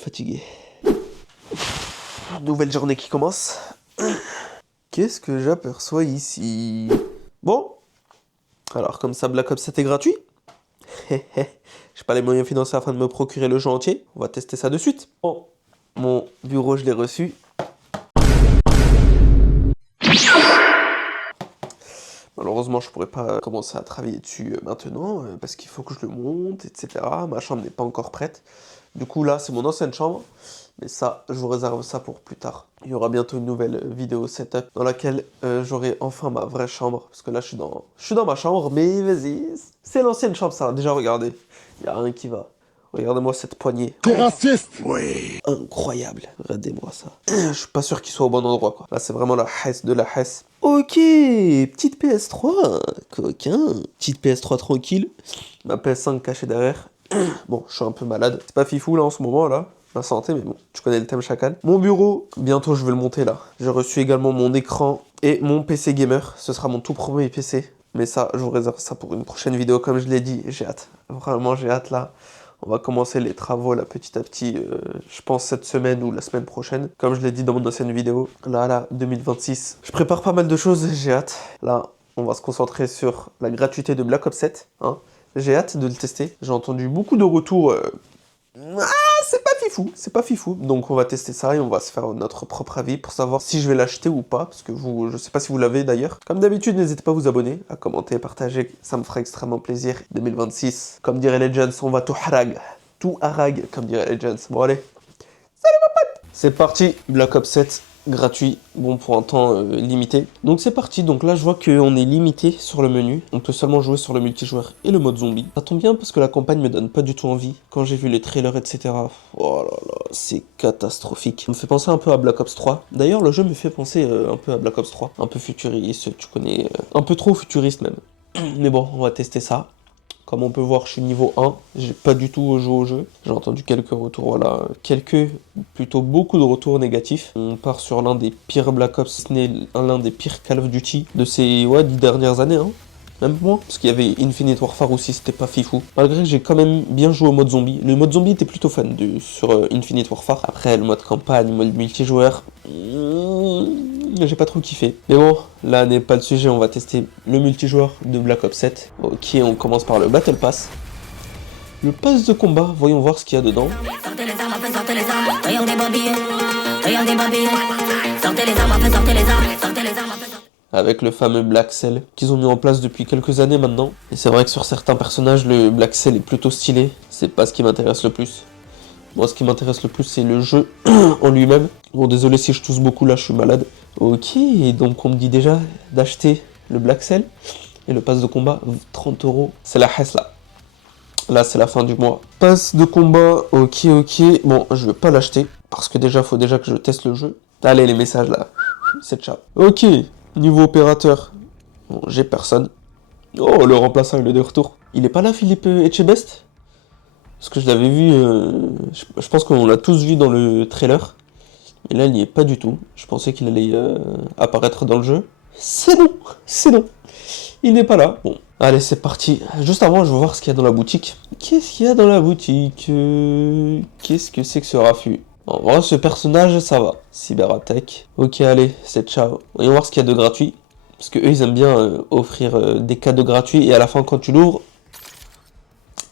suis fatigué. Nouvelle journée qui commence. Qu'est-ce que j'aperçois ici? Bon, alors comme ça Black Ops 7 est gratuit. J'ai pas les moyens financiers afin de me procurer le jeu entier. On va tester ça de suite. Bon, mon bureau je l'ai reçu. Malheureusement, je pourrais pas commencer à travailler dessus maintenant parce qu'il faut que je le monte, etc. Ma chambre n'est pas encore prête. Du coup, là, c'est mon ancienne chambre. Mais ça, je vous réserve ça pour plus tard. Il y aura bientôt une nouvelle vidéo setup dans laquelle j'aurai enfin ma vraie chambre. Parce que là, je suis dans ma chambre, mais vas-y, c'est l'ancienne chambre, ça. Déjà, regardez, il n'y a rien qui va. Regardez-moi cette poignée. T'es raciste! Oui. Incroyable. Regardez-moi ça. Je suis pas sûr qu'il soit au bon endroit, quoi. Là, c'est vraiment la Hesse de la Hesse. Ok, petite PS3, coquin. Petite PS3 tranquille. Ma PS5 cachée derrière. Bon, je suis un peu malade. C'est pas fifou, là, en ce moment, là. Ma santé, mais bon, tu connais le thème chacal. Mon bureau, bientôt, je vais le monter, là. J'ai reçu également mon écran et mon PC gamer. Ce sera mon tout premier PC. Mais ça, je vous réserve ça pour une prochaine vidéo, comme je l'ai dit. J'ai hâte. Vraiment, j'ai hâte, là. On va commencer les travaux là petit à petit, je pense cette semaine ou la semaine prochaine. Comme je l'ai dit dans mon ancienne vidéo, là, 2026. Je prépare pas mal de choses, j'ai hâte. Là, on va se concentrer sur la gratuité de Black Ops 7. Hein. J'ai hâte de le tester. J'ai entendu beaucoup de retours. C'est pas fifou. Donc on va tester ça et on va se faire notre propre avis pour savoir si je vais l'acheter ou pas. Parce que je sais pas si vous l'avez d'ailleurs. Comme d'habitude, n'hésitez pas à vous abonner, à commenter, partager. Ça me fera extrêmement plaisir. 2026, comme dirait Legends, on va tout harag. Tout harag, comme dirait Legends. Bon allez. Salut mon pote. C'est parti, Black Ops 7. Gratuit, bon pour un temps limité. Donc c'est parti, donc là je vois qu'on est limité sur le menu. On peut seulement jouer sur le multijoueur et le mode zombie. Ça tombe bien parce que la campagne me donne pas du tout envie. Quand j'ai vu les trailers, etc. Oh là là, c'est catastrophique. Ça me fait penser un peu à Black Ops 3. D'ailleurs le jeu me fait penser un peu à Black Ops 3. Un peu futuriste, tu connais. Un peu trop futuriste même. Mais bon, on va tester ça. Comme on peut voir, je suis niveau 1, j'ai pas du tout joué au jeu. J'ai entendu quelques retours, voilà, plutôt beaucoup de retours négatifs. On part sur l'un des pires Black Ops, l'un des pires Call of Duty de ces 10 dernières années, hein. Même moins, parce qu'il y avait Infinite Warfare aussi, c'était pas fifou. Malgré que j'ai quand même bien joué au mode zombie. Le mode zombie était plutôt fun sur Infinite Warfare. Après, le mode campagne, le mode multijoueur, j'ai pas trop kiffé. Mais bon, là n'est pas le sujet, on va tester le multijoueur de Black Ops 7. Ok, on commence par le Battle Pass. Le pass de combat, voyons voir ce qu'il y a dedans. Sortez les armes, après sortez les armes. Regardez Bobby, regardez Bobby. Sortez les armes, après sortez les armes. Sortez les armes, après sortez. Avec le fameux Black Cell qu'ils ont mis en place depuis quelques années maintenant. Et c'est vrai que sur certains personnages, le Black Cell est plutôt stylé. C'est pas ce qui m'intéresse le plus. Moi, ce qui m'intéresse le plus, c'est le jeu en lui-même. Bon, désolé si je tousse beaucoup là, je suis malade. Ok, donc on me dit déjà d'acheter le Black Cell et le pass de combat, 30 €. C'est la hesse là. Là, c'est la fin du mois. Pass de combat, ok. Bon, je vais pas l'acheter parce que déjà, faut déjà que je teste le jeu. Allez, les messages là. C'est ciao. Ok, niveau opérateur, bon, j'ai personne. Oh, le remplaçant, il est de retour. Il est pas là, Philippe Etchebest? Parce que je l'avais vu, je pense qu'on l'a tous vu dans le trailer. Et là, il n'y est pas du tout. Je pensais qu'il allait apparaître dans le jeu. C'est non. Il n'est pas là. Bon, allez, c'est parti. Juste avant, je veux voir ce qu'il y a dans la boutique. Qu'est-ce qu'il y a dans la boutique? Qu'est-ce que c'est que ce raffut? En vrai, ce personnage, ça va. Cyberattaque. Ok, allez, c'est ciao. Voyons voir ce qu'il y a de gratuit. Parce que eux, ils aiment bien offrir des cadeaux gratuits. Et à la fin, quand tu l'ouvres,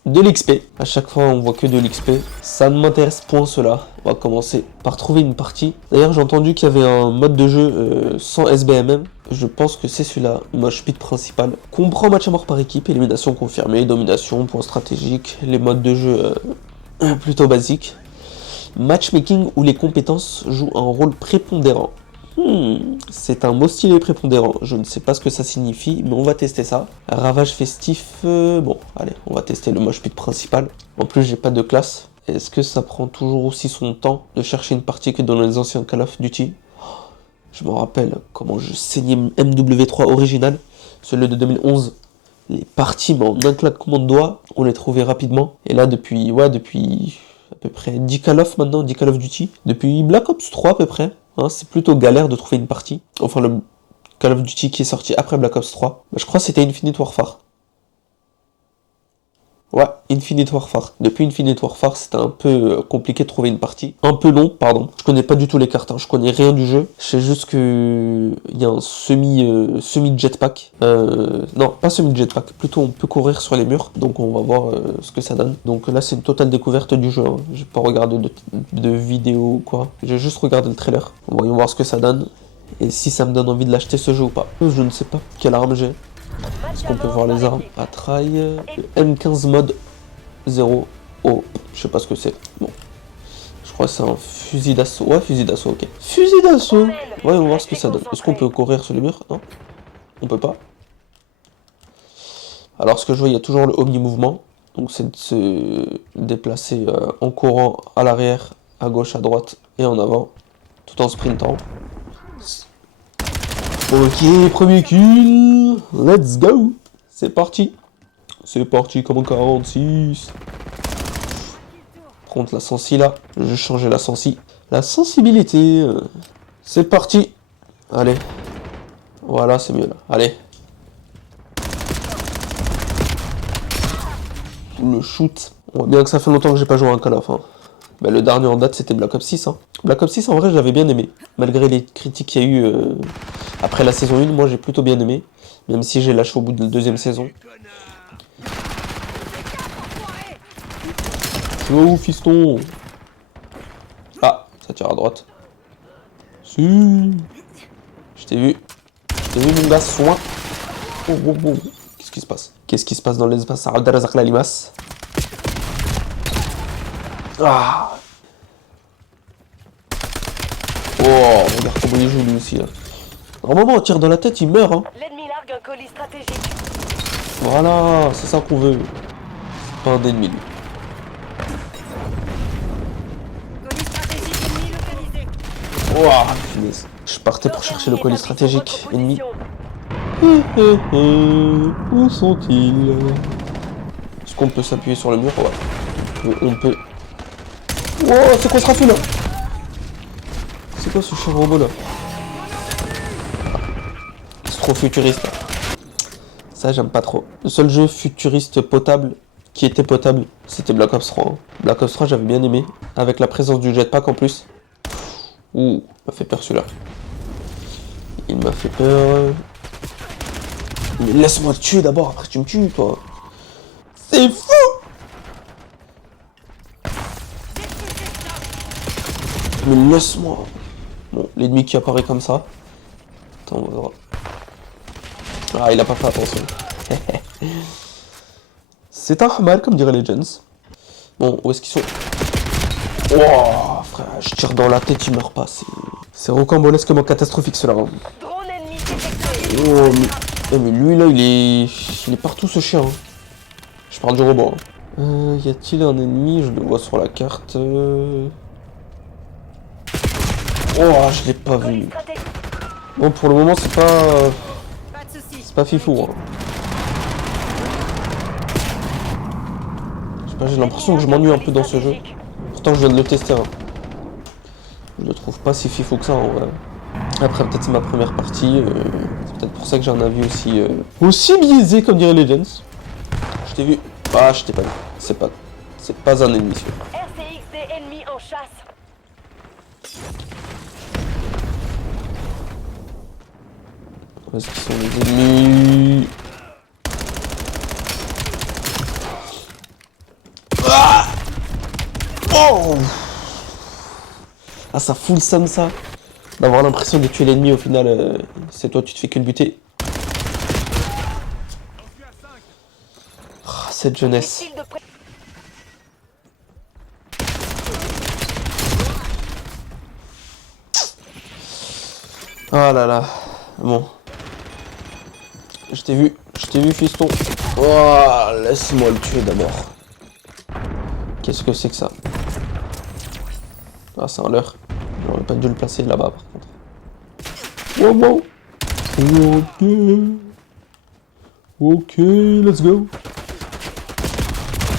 de l'XP. À chaque fois, on voit que de l'XP. Ça ne m'intéresse point cela. On va commencer par trouver une partie. D'ailleurs, j'ai entendu qu'il y avait un mode de jeu sans SBMM. Je pense que c'est celui-là, mosh pit principal. Comprend match à mort par équipe, élimination confirmée, domination, point stratégique, les modes de jeu plutôt basiques. Matchmaking où les compétences jouent un rôle prépondérant. C'est un mot stylé prépondérant, je ne sais pas ce que ça signifie, mais on va tester ça. Ravage festif, bon, allez, on va tester le mosh pit principal. En plus, j'ai pas de classe. Est-ce que ça prend toujours aussi son temps de chercher une partie que dans les anciens Call of Duty? Je me rappelle comment je saignais MW3 original, celui de 2011. Les parties, mais en un claquement de doigts, on les trouvait rapidement. Et là, depuis à peu près 10 Call of maintenant, 10 Call of Duty. Depuis Black Ops 3 à peu près. Hein, c'est plutôt galère de trouver une partie. Enfin, le Call of Duty qui est sorti après Black Ops 3. Bah, je crois que c'était Infinite Warfare. Ouais, Infinite Warfare. Depuis Infinite Warfare, c'était un peu compliqué de trouver une partie. Un peu long, pardon. Je connais pas du tout les cartes, hein. Je connais rien du jeu. Je sais juste que il y a un semi-jetpack. Non, pas semi-jetpack. Plutôt, on peut courir sur les murs. Donc, on va voir ce que ça donne. Donc là, c'est une totale découverte du jeu, hein. J'ai pas regardé de vidéo ou quoi. J'ai juste regardé le trailer. Voyons voir ce que ça donne. Et si ça me donne envie de l'acheter ce jeu ou pas. Je ne sais pas quelle arme j'ai. Est-ce qu'on peut voir les armes à trail? Le M15 mode 0. Oh, je sais pas ce que c'est. Bon. Je crois que c'est un fusil d'assaut. Ouais, fusil d'assaut, ok. Fusil d'assaut. Ouais, on va voir ce que ça donne. Est-ce qu'on peut courir sur les murs? Non. On peut pas. Alors, ce que je vois, il y a toujours le omni-mouvement. Donc, c'est de se déplacer en courant à l'arrière, à gauche, à droite et en avant. Tout en sprintant. Ok, premier kill. Let's go. C'est parti. C'est parti comme en 46. Par contre, la sensi là, je vais changer la sensi. La sensibilité. C'est parti. Allez. Voilà, c'est mieux là. Allez. Le shoot. On voit bien que ça fait longtemps que j'ai pas joué à un Call of. Hein. Bah, le dernier en date, c'était Black Ops 6. Hein. Black Ops 6, en vrai, j'avais bien aimé. Malgré les critiques qu'il y a eu après la saison 1, moi j'ai plutôt bien aimé. Même si j'ai lâché au bout de la deuxième saison. Tu vas où, fiston? Ah, ça tire à droite. Si. Je t'ai vu. Je t'ai vu, mon gars, soin. Oh, oh, oh. Qu'est-ce qui se passe? Qu'est-ce qui se passe dans l'espace? La limace. Ah. Oh, regarde comment il joue lui aussi là. Normalement, on tire dans la tête, il meurt. Hein. L'ennemi largue un colis stratégique. Voilà, c'est ça qu'on veut. Pas un ennemi. Colis stratégique ennemi localisé. Ouah, finesse. Je partais pour chercher le colis stratégique ennemi. Où sont-ils? Est-ce qu'on peut s'appuyer sur le mur? Ouais. On peut. Oh, c'est quoi ce raffut là? C'est quoi ce chien robot là? C'est trop futuriste. Là. Ça, j'aime pas trop. Le seul jeu futuriste potable qui était potable, c'était Black Ops 3. Hein. Black Ops 3, j'avais bien aimé. Avec la présence du jetpack en plus. Ouh, il m'a fait peur celui-là. Il m'a fait peur. Mais laisse-moi te tuer d'abord, après tu me tues, toi. C'est fou! Mais laisse-moi. Bon, l'ennemi qui apparaît comme ça. Attends, on va voir. Ah, il a pas fait attention. C'est un hamal, comme diraient les gens. Bon, où est-ce qu'ils sont? Oh, frère, je tire dans la tête, il meurt pas. C'est rocambolesquement catastrophique, cela. Hein. Drone ennemi détecté. Oh, mais lui, là, il est partout, ce chien. Hein. Je parle du robot. Hein. Y a-t-il un ennemi? Je le vois sur la carte. Oh, je l'ai pas vu. Bon, pour le moment, c'est pas... Pas de soucis. C'est pas fifou. Hein. Je sais pas, j'ai l'impression que je m'ennuie un peu dans ce jeu. Pourtant, je viens de le tester. Hein. Je le trouve pas si fifou que ça, en vrai. Après, peut-être c'est ma première partie. C'est peut-être pour ça que j'ai un avis aussi biaisé, comme diraient les gens. Je t'ai vu. Ah, je t'ai pas vu. C'est pas un ennemi, sûr. RCX des ennemis en chasse. Où est-ce qu'ils sont les ennemis? Ah, oh, ah, ça fout le seum, ça. D'avoir l'impression de tuer l'ennemi, au final, c'est toi, tu te fais que le buter. Ah, cette jeunesse. Ah là là. Bon. Je t'ai vu, fiston. Oh, laisse-moi le tuer d'abord. Qu'est-ce que c'est que ça? Ah, c'est un leurre. J'aurais pas dû le placer là-bas, par contre. Wow, wow. Ok. Ok, let's go.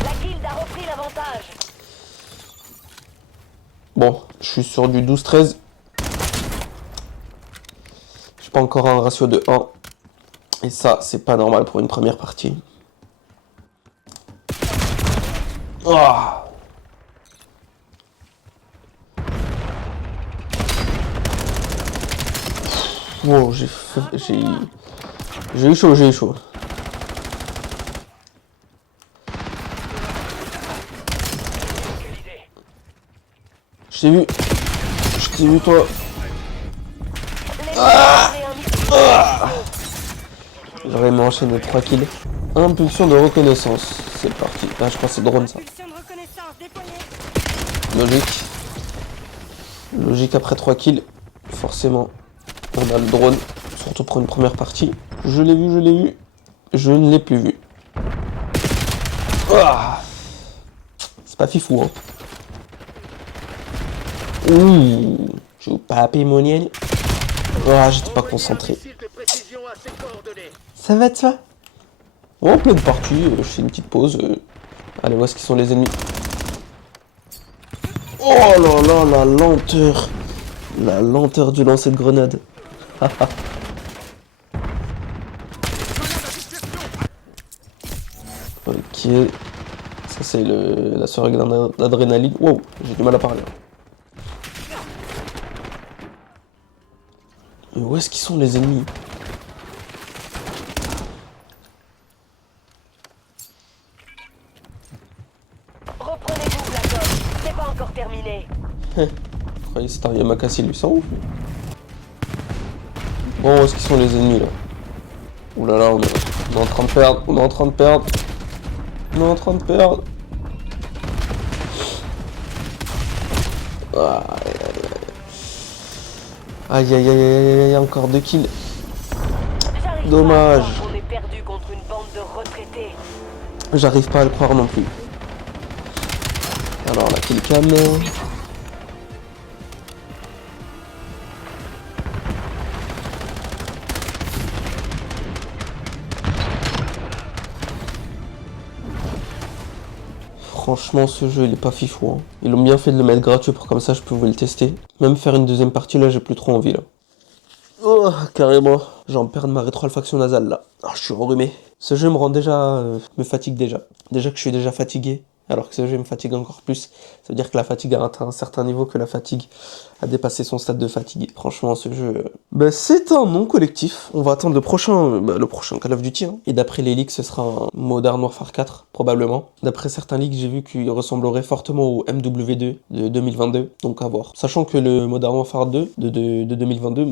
La guilde a repris l'avantage. Bon, je suis sur du 12-13. J'ai pas encore un ratio de 1. Et ça, c'est pas normal pour une première partie. Oh. Wow, j'ai eu chaud, j'ai eu chaud. Je t'ai vu toi. J'aurais aimé enchaîner 3 kills. Impulsion de reconnaissance. C'est parti. Ah, je crois que c'est drone ça. Logique. Logique après 3 kills. Forcément, on a le drone. Surtout pour une première partie. Je l'ai vu. Je ne l'ai plus vu. Ah, c'est pas fifou, hein. Ouh, je pas pimonienne. Ah, j'étais pas concentré. Ça va toi? En pleine partie, je fais une petite pause. Allez, voir ce qui sont les ennemis. Oh là là, la lenteur. La lenteur du lancer de grenade. Ok. Ça c'est la soirée d'adrénaline. Wow, j'ai du mal à parler. Mais où est-ce qu'ils sont les ennemis? Reprenez-vous, Black Ops. C'est pas encore terminé. Croyez c'est un Yamakasi, lui, sans ouf. Bon, où est-ce qu'ils sont les ennemis là? Ouh là là, on est en train de perdre. On est en train de perdre. Aïe aïe aïe aïe aïe, encore 2 kills. Dommage. On est perdu contre une bande de retraités. J'arrive pas à le croire non plus. Alors la kill cam. Franchement, ce jeu, il est pas fifou. Hein. Ils ont bien fait de le mettre gratuit pour comme ça, je pouvais le tester. Même faire une deuxième partie, là, j'ai plus trop envie, là. Oh, carrément. J'en perds de ma rétroalfaction nasale, là. Ah, je suis enrhumé. Ce jeu me rend déjà... me fatigue déjà. Déjà que je suis déjà fatigué, alors que ce jeu me fatigue encore plus. Ça veut dire que la fatigue a atteint un certain niveau, que la fatigue a dépassé son stade de fatigue. Franchement, ce jeu... c'est un non collectif. On va attendre le prochain Call of Duty. Hein. Et d'après les leaks, ce sera un Modern Warfare 4, probablement. D'après certains leaks, j'ai vu qu'il ressemblerait fortement au MW2 de 2022. Donc à voir. Sachant que le Modern Warfare 2 de 2022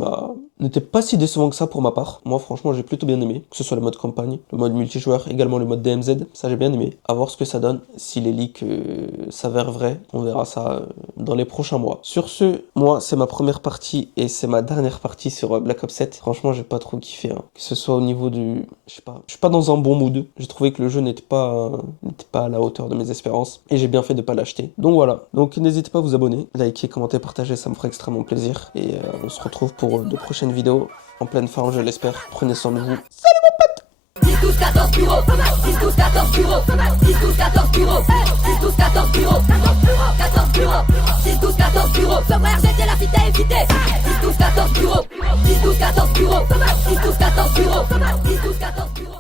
n'était pas si décevant que ça pour ma part. Moi, franchement, j'ai plutôt bien aimé. Que ce soit le mode campagne, le mode multijoueur, également le mode DMZ. Ça, j'ai bien aimé. À voir ce que ça donne. Si les leaks s'avèrent vrais, on verra ça dans les prochains mois. Sur ce, moi, c'est ma première partie et c'est ma dernière partie sur Black Ops 7. Franchement, j'ai pas trop kiffé. Hein. Que ce soit au niveau du... Je sais pas. Je suis pas dans un bon mood. J'ai trouvé que le jeu n'était pas à la hauteur de mes espérances. Et j'ai bien fait de pas l'acheter. Donc voilà. Donc n'hésitez pas à vous abonner, liker, commenter, partager. Ça me ferait extrêmement plaisir. Et on se retrouve pour de prochaines vidéos. En pleine forme, je l'espère. Prenez soin de vous. Salut mon pote! 10, 12, 14 bureaux, 10, 12, 14 bureaux, 10, 12, 14 bureaux, 10, 12, 14 bureaux, 14 bureaux, 10, 12, 14 bureaux, sommaire, j'étais la cité évitée, 10, 12, 14 bureaux, 10, 12, 14 bureaux, 10, 12, 14 bureaux, 10, 12, 14 bureaux.